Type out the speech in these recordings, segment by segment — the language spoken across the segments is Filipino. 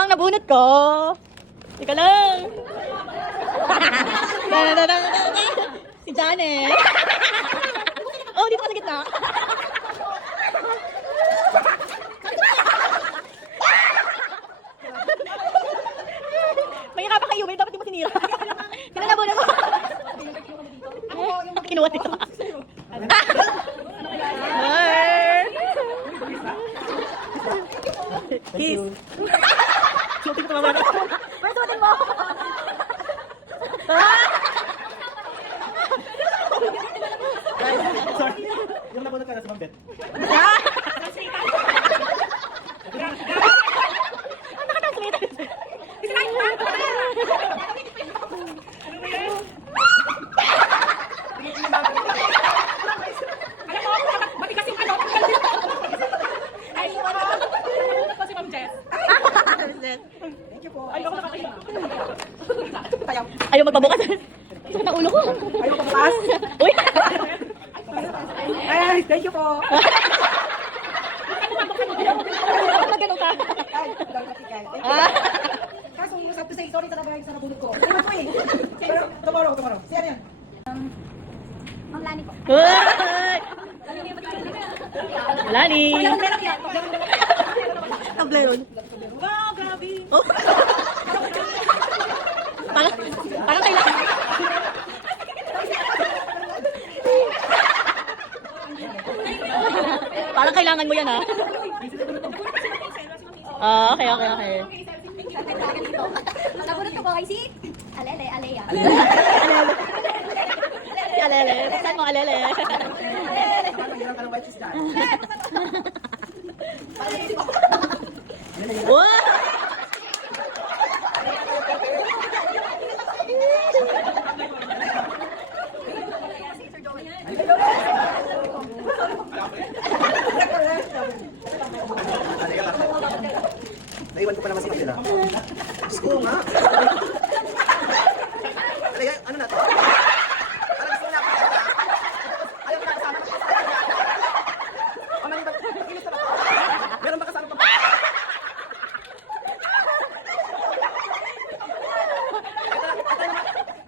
ang nabunot ko. Ika lang. Si Janet. Oh, dito ka sa gitna. May nga pa kayo, may dapat di mo sinira. Pinanabunot ko. Kinuha dito. Kiss. Sutin ko naman. Where's sutin mo? Sorry. Yung nabunod ka na sa mambet. Ayaw magpabukas. Sakit ang ulo ko. Ayaw ka bukas? Uy! Ay, thank you po. Magano ka? Ay, kaso mo sabi to say sorry talaga sa nabunod ko. Pero tomorrow. Siya yan. Ang lani ko. Lani! Toblerone. Wow, grabe. Oh. Parang kailangan. Parang kailangan mo yan, ha? Okay. Nabunot ko po ay si Alele, Alea. Si Alele. Saan mo, Alele? Meron ka ng white cheese dyan. Wow! Naiwan ko pa naman sa kanila. Diyos ko nga. Kaya, ano na to? Parang gusto na ako. Ayaw ko na kasama. O, mali ba? Ilis na ba? Meron ba kasama pa?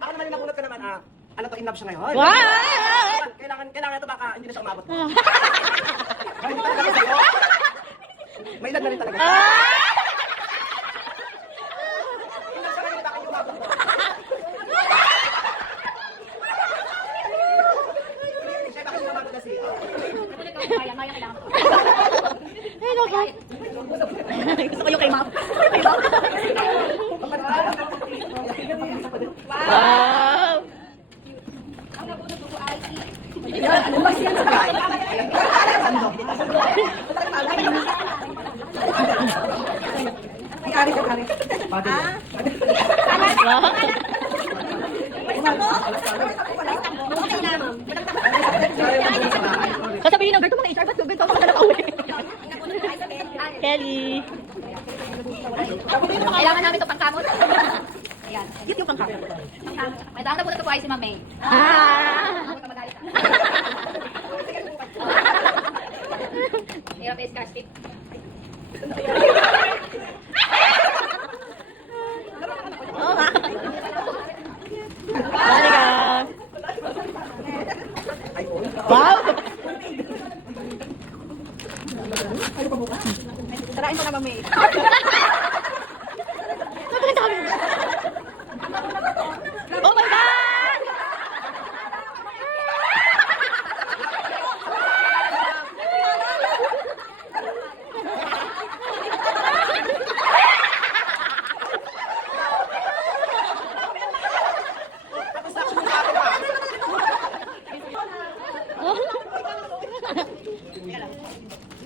Baka naman yung nakunot ka naman, ano to, in love siya ngayon. Wow! Kailangan ito baka hindi na siya umabot. May talaga sa'yo. May edad na rin talaga. Ay, naku. Gusto ko yung kay ma'am. Wow! Ang nabunot ko po ay si Kasabihin ng Berto mga HR, ba't ganito mga nakauwi? Kelly. kailangan namin ito pangkamot. Ayan. Cute yung pangkakit. Pangkamot. May dahil nabunot ko po ay si Mamay. Huwag ka magalit. Hirap is cash tip. Oo nga. Bali ka. Wow! Tarain mo na Mamay. Oh my God!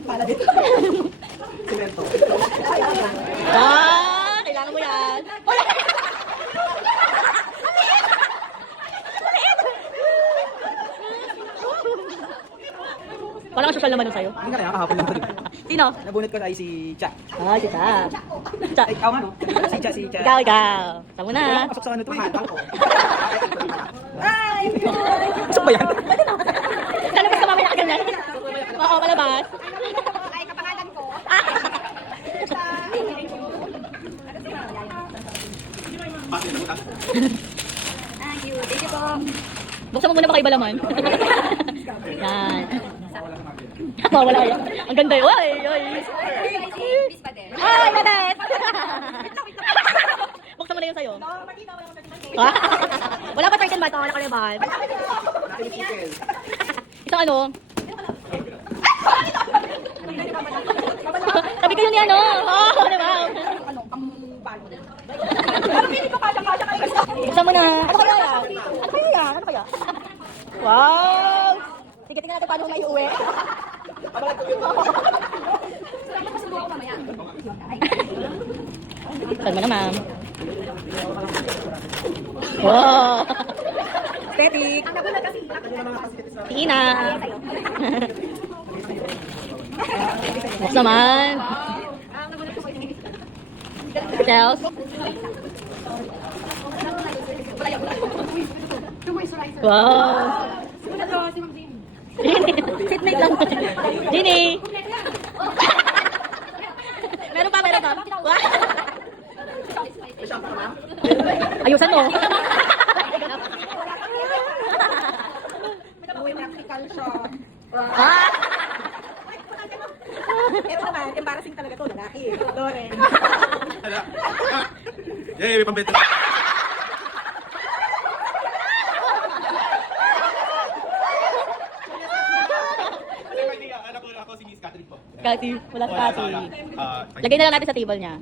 Pala dito. Simento. Kailangan mo yan. Parang social naman yung sa'yo. Hindi ka na kahapon lang. Sino? Nabunot ko ay si Cha. Ah, si Cha. Cha. Ikaw ano? Si Cha. Ikaw. Sama na. Pasok sa ano to eh. Ay! Pasok ba yan? Sana basta mamaya ka ganyan. Oo, malabas. Ay, kapangalan ko. Bakit na butas? Thank you. Thank you po. Buksan mo muna baka iba laman. Yan. Wala yan. Ang ganda yun. Oy, oy. Miss Pader. Ay, Manet! Buksan mo na yung sa'yo. Ah, wala pa person ba ito? Wala ka rin ba? Isang ano? Sabi kayo ni ano? Oh, di ba? Buksan mo na. Ano kaya yan? Ano kaya yan? Ano kaya? Wow! Sige, tingnan natin paano may uwi. Masubo ko mamaya. Saan mo na, ma'am? Wow! Aesthetic! Ang nagulat kasi. Tina! Bukas naman! Ang nagulat ko kasi. Chels! Wow! Fitmate lang. Ginny! Meron pa, meron pa. Wow! Ayusan mo. Ah! Ito naman, embarrassing talaga to, lalaki. Loren. Hala. Yay, may pambenta. Anak ko si Miss Catherine po. Kati, wala si Kati. Ah, Lagay na lang natin sa table niya.